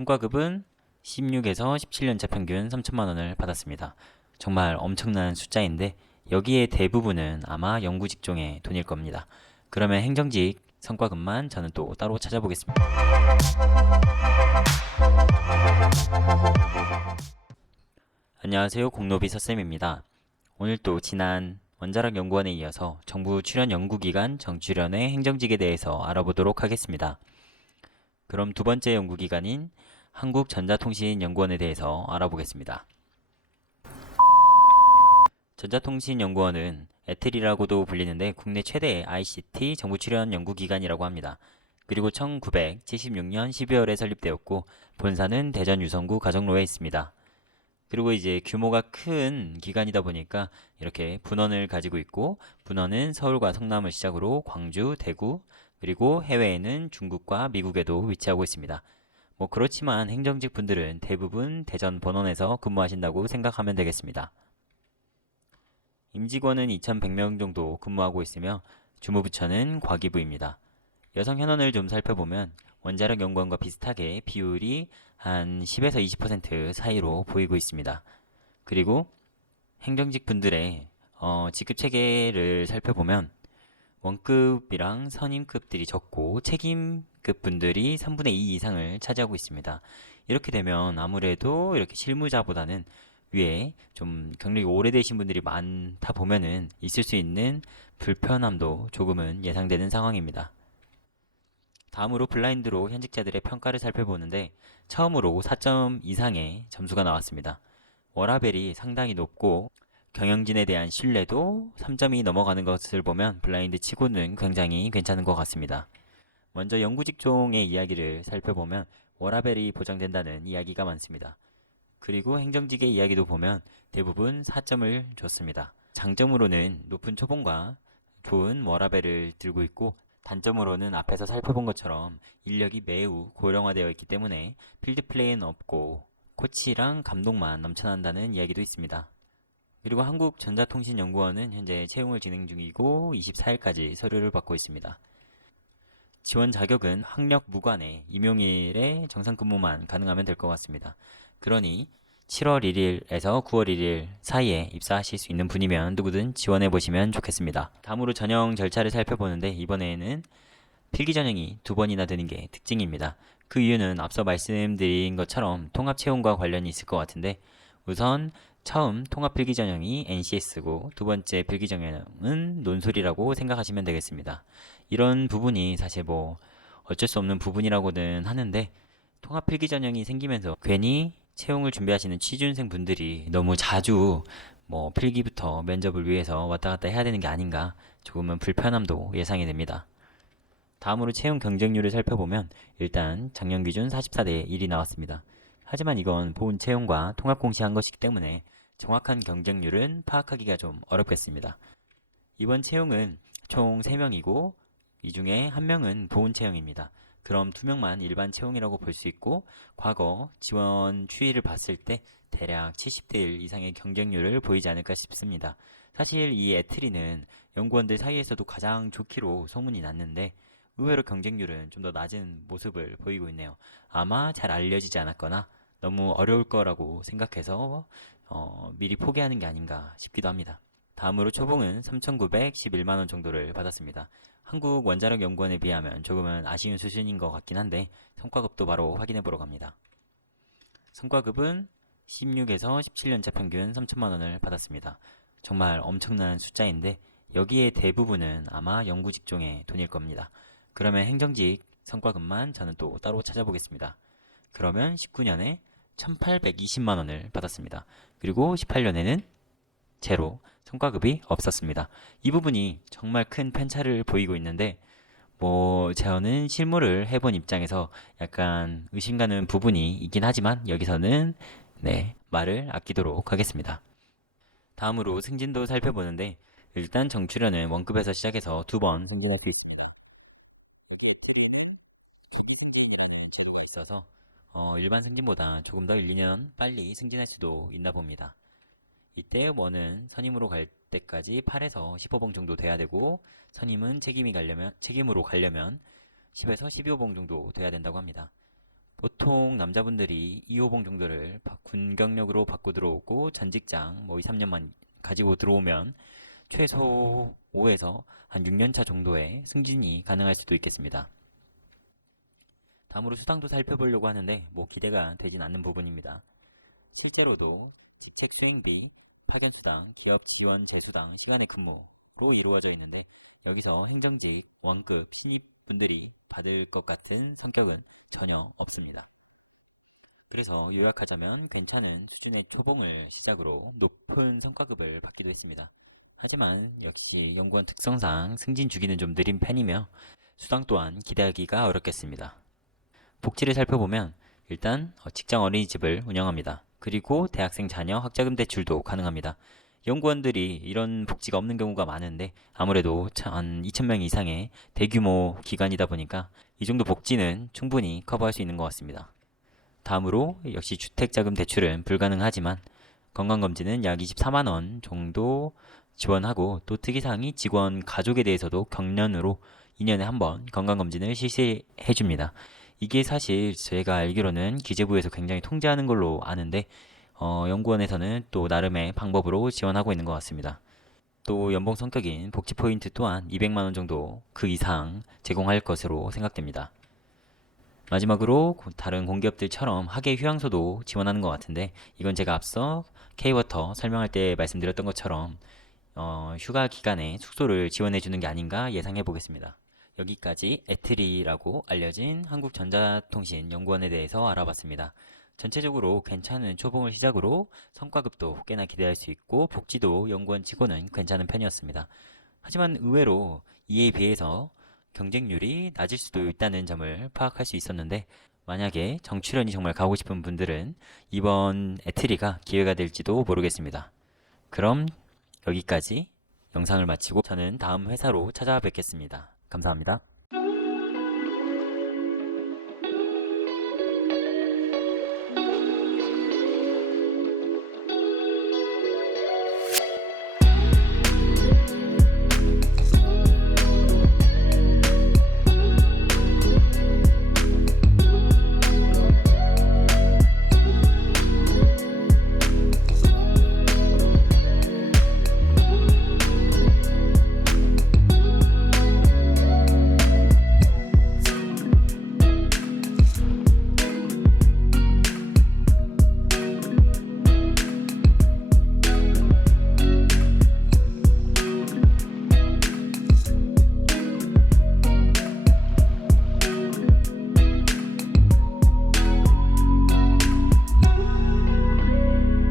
성과급은 16에서 17년차 평균 3천만 원을 받았습니다. 정말 엄청난 숫자인데 여기에 대부분은 아마 연구 직종의 돈일 겁니다. 그러면 행정직 성과급만 저는 또 따로 찾아보겠습니다. 안녕하세요, 공노비 서쌤입니다. 오늘 또 지난 원자력 연구원에 이어서 정부 출연 연구기관 정출연의 행정직에 대해서 알아보도록 하겠습니다. 그럼 두 번째 연구기관인 한국전자통신연구원에 대해서 알아보겠습니다. 전자통신연구원은 에틀이라고도 불리는데 국내 최대의 ICT 정부 출연 연구기관이라고 합니다. 그리고 1976년 12월에 설립되었고 본사는 대전 유성구 가정로에 있습니다. 그리고 이제 규모가 큰 기관이다 보니까 이렇게 분원을 가지고 있고, 분원은 서울과 성남을 시작으로 광주, 대구, 그리고 해외에는 중국과 미국에도 위치하고 있습니다. 뭐 그렇지만 행정직 분들은 대부분 대전 본원에서 근무하신다고 생각하면 되겠습니다. 임직원은 2,100명 정도 근무하고 있으며 주무부처는 과기부입니다. 여성 현원을 좀 살펴보면 원자력 연구원과 비슷하게 비율이 한 10에서 20% 사이로 보이고 있습니다. 그리고 행정직 분들의 직급 체계를 살펴보면 원급이랑 선임급들이 적고 책임급 분들이 3분의 2 이상을 차지하고 있습니다. 이렇게 되면 아무래도 이렇게 실무자보다는 위에 좀 경력이 오래되신 분들이 많다 보면은 있을 수 있는 불편함도 조금은 예상되는 상황입니다. 다음으로 블라인드로 현직자들의 평가를 살펴보는데 처음으로 4점 이상의 점수가 나왔습니다. 워라밸이 상당히 높고 경영진에 대한 신뢰도 3점이 넘어가는 것을 보면 블라인드 치고는 굉장히 괜찮은 것 같습니다. 먼저 연구직종의 이야기를 살펴보면 워라밸이 보장된다는 이야기가 많습니다. 그리고 행정직의 이야기도 보면 대부분 4점을 줬습니다. 장점으로는 높은 초봉과 좋은 워라밸을 들고 있고, 단점으로는 앞에서 살펴본 것처럼 인력이 매우 고령화되어 있기 때문에 필드 플레이는 없고 코치랑 감독만 넘쳐난다는 이야기도 있습니다. 그리고 한국전자통신연구원은 현재 채용을 진행 중이고 24일까지 서류를 받고 있습니다. 지원 자격은 학력 무관에 임용일에 정상 근무만 가능하면 될 것 같습니다. 그러니 7월 1일에서 9월 1일 사이에 입사하실 수 있는 분이면 누구든 지원해 보시면 좋겠습니다. 다음으로 전형 절차를 살펴보는데 이번에는 필기 전형이 2번이나 되는 게 특징입니다. 그 이유는 앞서 말씀드린 것처럼 통합 채용과 관련이 있을 것 같은데, 우선 처음 통합 필기 전형이 NCS고 두 번째 필기 전형은 논술이라고 생각하시면 되겠습니다. 이런 부분이 사실 뭐 어쩔 수 없는 부분이라고는 하는데, 통합 필기 전형이 생기면서 괜히 채용을 준비하시는 취준생 분들이 너무 자주 뭐 필기부터 면접을 위해서 왔다 갔다 해야 되는 게 아닌가, 조금은 불편함도 예상이 됩니다. 다음으로 채용 경쟁률을 살펴보면 일단 작년 기준 44대 1이 나왔습니다. 하지만 이건 본 채용과 통합 공시한 것이기 때문에 정확한 경쟁률은 파악하기가 좀 어렵겠습니다. 이번 채용은 총 3명이고 이 중에 1명은 보훈 채용입니다. 그럼 2명만 일반 채용이라고 볼 수 있고, 과거 지원 추이를 봤을 때 대략 70대 1 이상의 경쟁률을 보이지 않을까 싶습니다. 사실 이 에트리는 연구원들 사이에서도 가장 좋기로 소문이 났는데 의외로 경쟁률은 좀 더 낮은 모습을 보이고 있네요. 아마 잘 알려지지 않았거나 너무 어려울 거라고 생각해서 미리 포기하는 게 아닌가 싶기도 합니다. 다음으로 초봉은 3,911만원 정도를 받았습니다. 한국 원자력 연구원에 비하면 조금은 아쉬운 수준인 것 같긴 한데 성과급도 바로 확인해 보러 갑니다. 성과급은 16에서 17년차 평균 3천만 원을 받았습니다. 정말 엄청난 숫자인데 여기에 대부분은 아마 연구 직종의 돈일 겁니다. 그러면 행정직 성과급만 저는 또 따로 찾아보겠습니다. 그러면 19년에 1,820만 원을 받았습니다. 그리고 18년에는 제로, 성과급이 없었습니다. 이 부분이 정말 큰 편차를 보이고 있는데, 뭐 저는 실무를 해본 입장에서 약간 의심 가는 부분이 있긴 하지만 여기서는 말을 아끼도록 하겠습니다. 다음으로 승진도 살펴보는데 일단 정출연은 원급에서 시작해서 2번 승진할 수 있어서 일반 승진보다 조금 더 1, 2년 빨리 승진할 수도 있나 봅니다. 이때 원은 선임으로 갈 때까지 8에서 15봉 정도 돼야 되고, 선임은 책임으로 가려면 10에서 12호봉 정도 돼야 된다고 합니다. 보통 남자분들이 2호봉 정도를 군 경력으로 받고 들어오고 전 직장 뭐 2, 3년만 가지고 들어오면 최소 5에서 한 6년 차 정도의 승진이 가능할 수도 있겠습니다. 다음으로 수당도 살펴보려고 하는데 뭐 기대가 되진 않는 부분입니다. 실제로도 직책 수행비, 파견수당, 기업 지원 재수당, 시간의 근무로 이루어져 있는데 여기서 행정직, 원급, 신입분들이 받을 것 같은 성격은 전혀 없습니다. 그래서 요약하자면 괜찮은 수준의 초봉을 시작으로 높은 성과급을 받기도 했습니다. 하지만 역시 연구원 특성상 승진 주기는 좀 느린 편이며 수당 또한 기대하기가 어렵겠습니다. 복지를 살펴보면 일단 직장 어린이집을 운영합니다. 그리고 대학생 자녀 학자금 대출도 가능합니다. 연구원들이 이런 복지가 없는 경우가 많은데 아무래도 한 2,000명 이상의 대규모 기관이다 보니까 이 정도 복지는 충분히 커버할 수 있는 것 같습니다. 다음으로 역시 주택자금 대출은 불가능하지만 건강검진은 약 24만 원 정도 지원하고 또 특이사항이 직원 가족에 대해서도 경련으로 2년에 한 번 건강검진을 실시해 줍니다. 이게 사실 제가 알기로는 기재부에서 굉장히 통제하는 걸로 아는데 연구원에서는 또 나름의 방법으로 지원하고 있는 것 같습니다. 또 연봉 성격인 복지 포인트 또한 200만 원 정도 그 이상 제공할 것으로 생각됩니다. 마지막으로 다른 공기업들처럼 학예 휴양소도 지원하는 것 같은데 이건 제가 앞서 K워터 설명할 때 말씀드렸던 것처럼 휴가 기간에 숙소를 지원해 주는 게 아닌가 예상해 보겠습니다. 여기까지 에트리라고 알려진 한국전자통신연구원에 대해서 알아봤습니다. 전체적으로 괜찮은 초봉을 시작으로 성과급도 꽤나 기대할 수 있고 복지도 연구원 치고는 괜찮은 편이었습니다. 하지만 의외로 이에 비해서 경쟁률이 낮을 수도 있다는 점을 파악할 수 있었는데 만약에 정출연이 정말 가고 싶은 분들은 이번 에트리가 기회가 될지도 모르겠습니다. 그럼 여기까지 영상을 마치고 저는 다음 회사로 찾아뵙겠습니다. 감사합니다.